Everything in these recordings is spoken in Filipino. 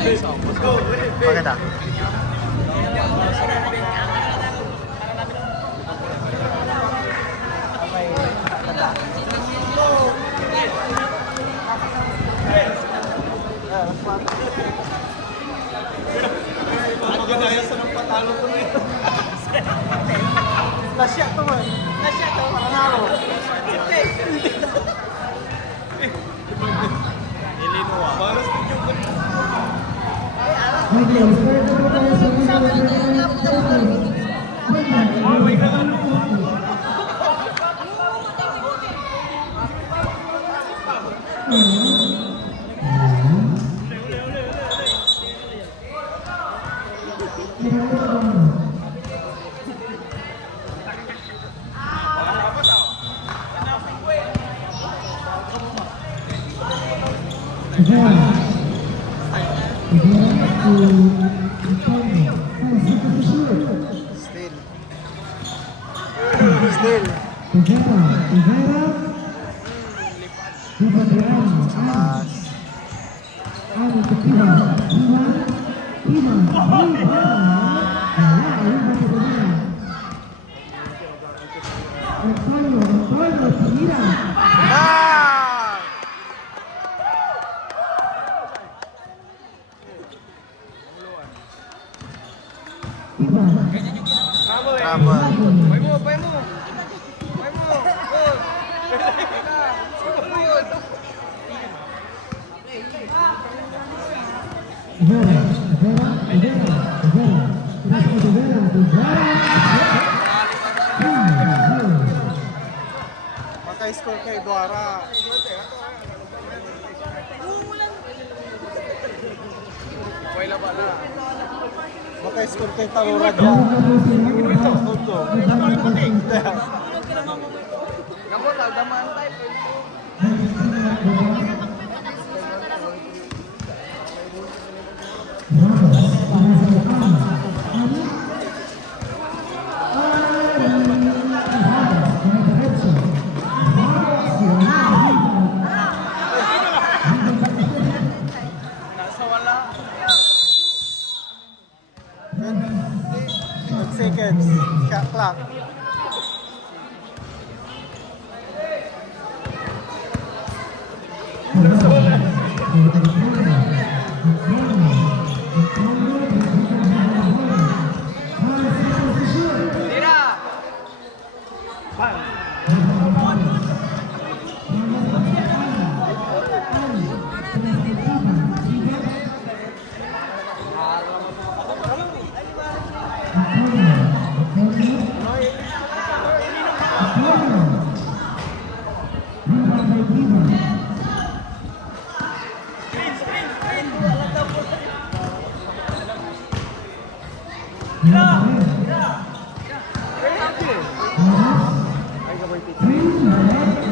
Maganda. Ang ginaya sa ng patalo ko rin. Nasya to man. Nasya to. Panalo. Illinois. Para sa inyo ko. Oh, may kalano. Still. Ah! Trouble. Pay mo, pay mo. Pay mo. Good. Maka-score kay Dwara. Pay lang pala. Maka-score kay Tarurad yan. Ito. Gamot, aldaman tayo. Nasa wala. 10 seconds. Shot clock. Tira.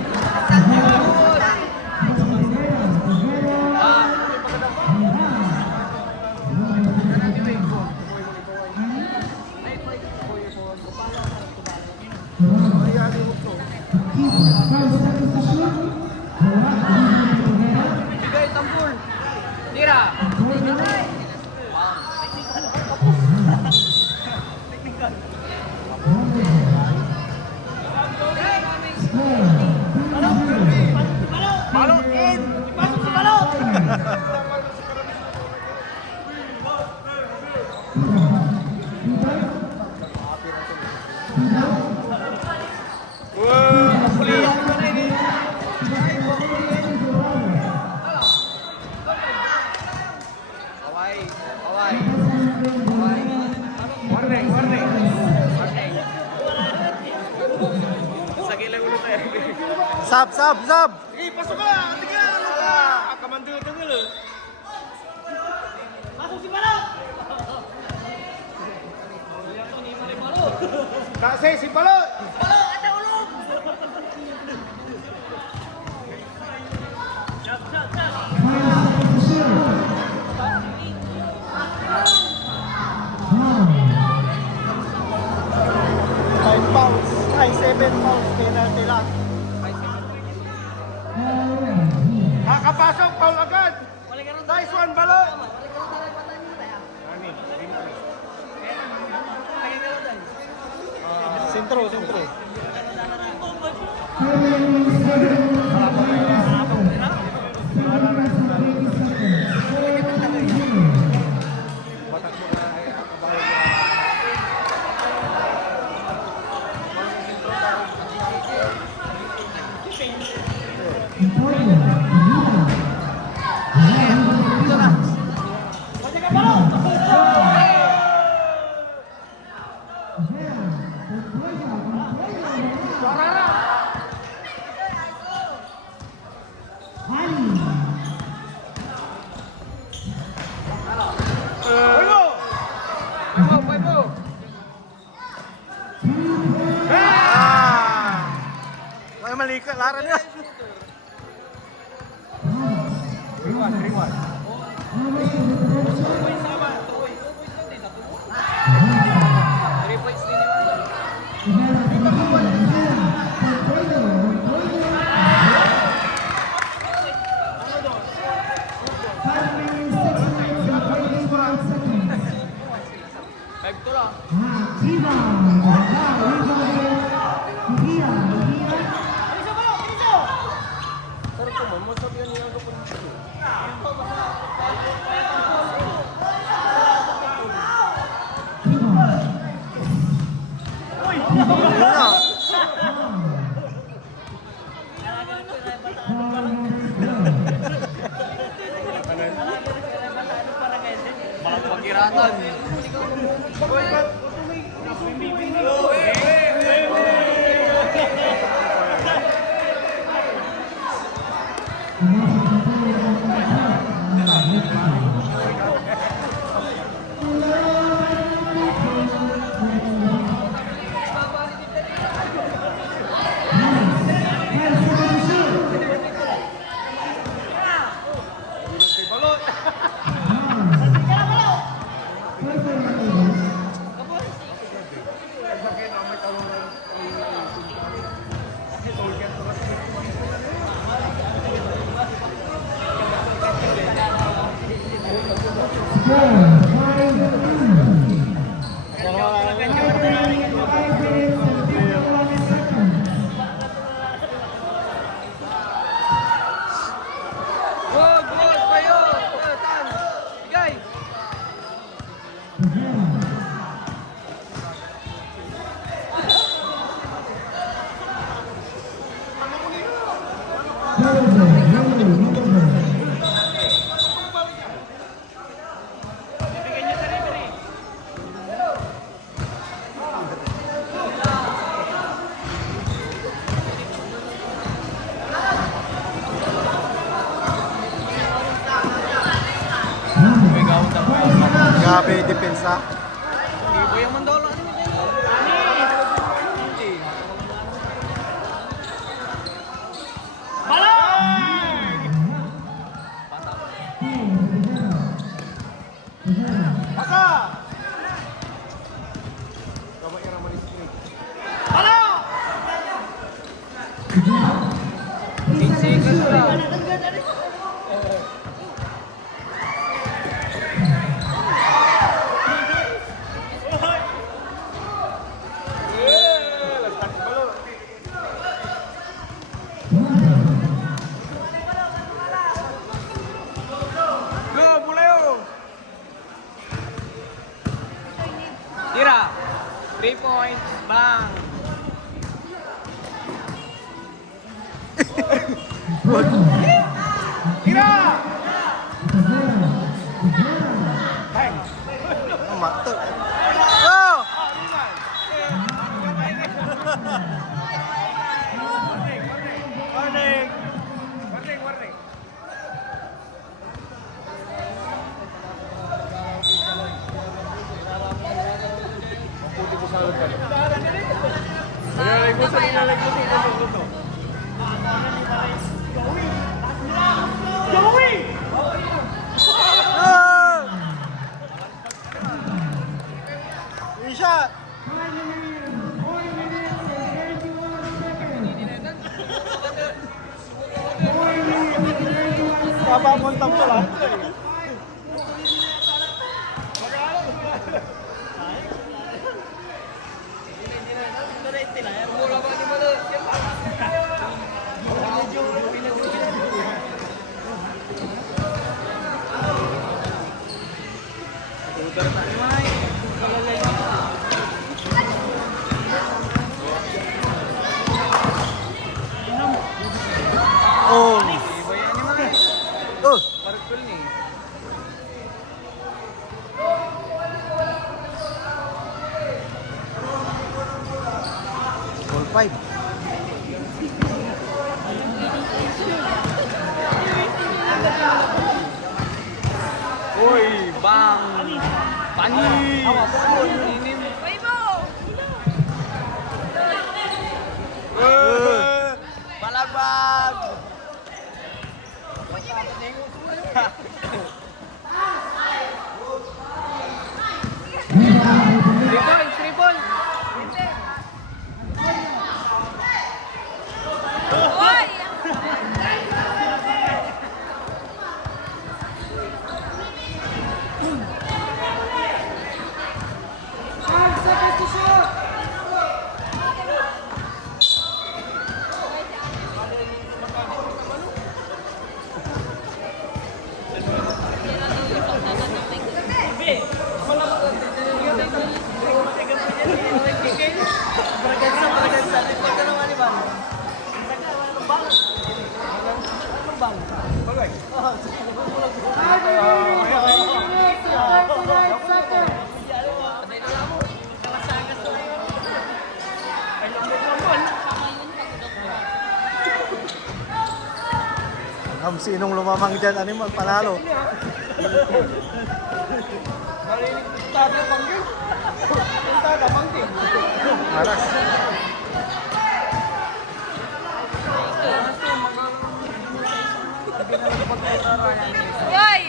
Bigay tampul. Tira. Balot in. Pasok sa balot. Away, away. Warning, warning. Warning. Sa gilid ulit tayo. Sub, sub, sub. Sige, pasok ka! Tingnan! Ano ka? Kamandil-tangil eh. Pasok si Balot! Kasi si Balot! Balot! Ada ulog! Shot, shot, shot! Five pounds. Ay, 7 pounds. Penalty lang. Makapasok, foul agad! Nice one, Balot! Sentro, sentro. May mali ka, Lara niya. Pagkiratan. Grabe, depensa. Ibo yung mandola. Tira. 3 points. Bang. Tira. Bang. Mato. Go! Warning. Warning, warning. Shot! Papapuntang ko lang. Oh. Oh. Ball 5. Uy, bang! Panis! Balagbag! Three points! Sinong lumamang dyan, ano mo, panalo. Maras. Yoy!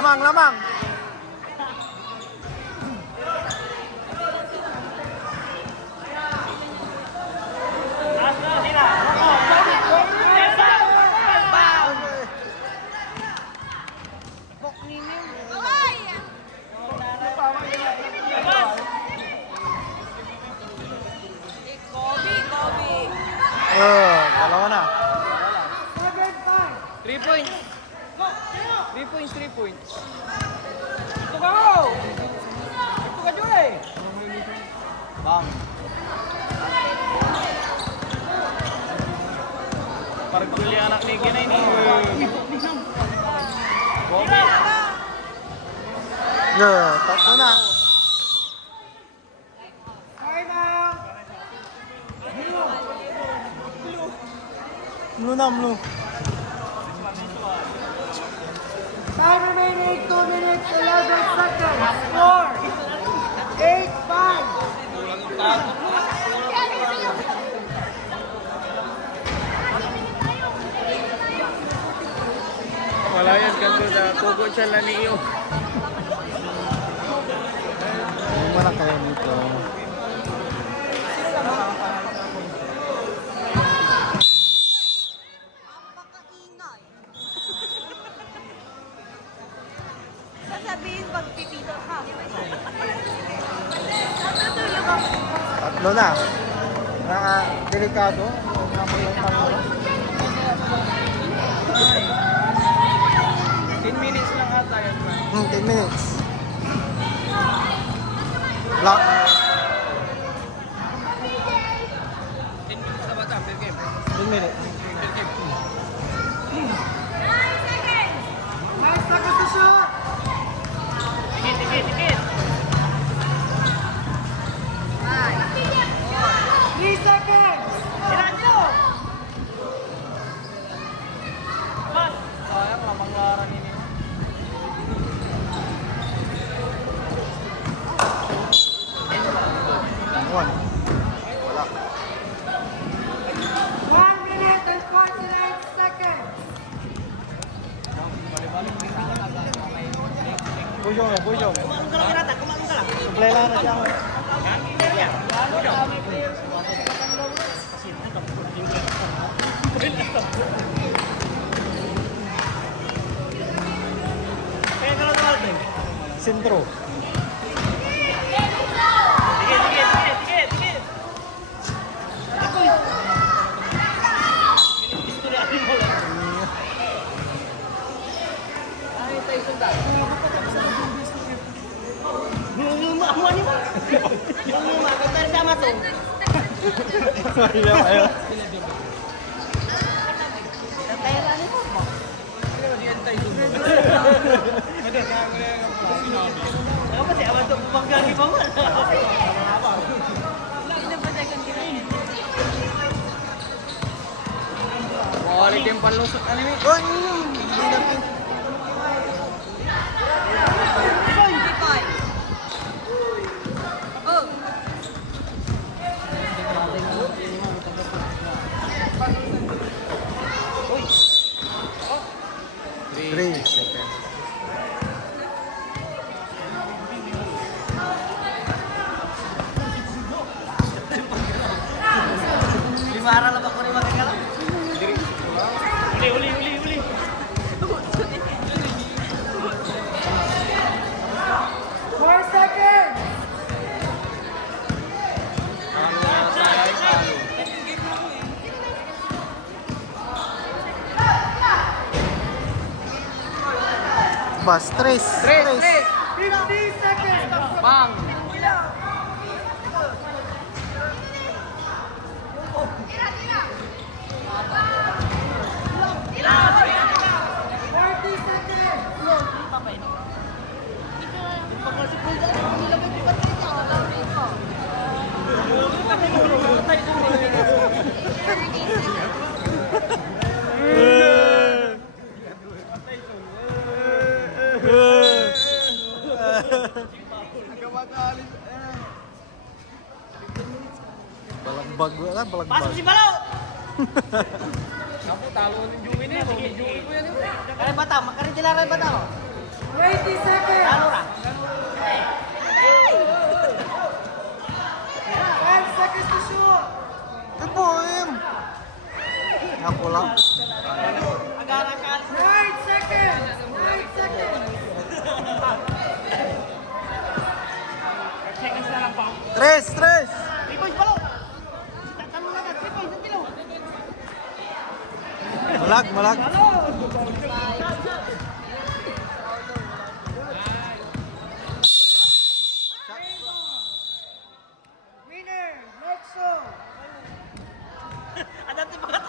Lamang, lamang. Dalawa na. 3 points! 3 points! Bang! Parang kuli anak ni Ginay ni. Tatlo na. Blue na, blue. Time remaining 2 minutes 11 seconds. Score 8-5. Malayas ganito sa kuko siya lang niyo. Wala kayo dito. Sasabihin pagpipito ka. Tatlo na. Delikado. 10 minutes lang ata yan, man. 10 minutes. Block. 10 minutes na ba ito? Per game? 10 minutes. Per game. 9 seconds to shoot. Tikit! 3 seconds. Sayang, lamang laran ini. One. Wala. 1 minute and 49 seconds. Bujong. Supply lang na siya. Sentro. Sige. Ako'y. Istoryahin mo lang. Ngumama ni mo. Ngumama ka tayo sama to. Ayaw. Apa sih awan to pagkagi pa mo? Quality yung panlusot ano ni? Oh, hindi natin. Oh. 3 seconds. Lima araw lang ako ni magkakala. Uli. 4 seconds. Bas, 3. 15 seconds. Bang. Balagbag wala, Pasok balagbag. si Balo. Kamu talo ng Jumi ni, Jumi ko yan. Kaya bata, makaritila rin bata. 20 seconds. Talo ra. 5 seconds to shoot. Ibuim. Ako lang. Agarakan. 9 seconds. 9 seconds. 3. 3 points Balo. Talo na ka, 3 points, tilo. Malag. Winner, Nexo. Ada ti mga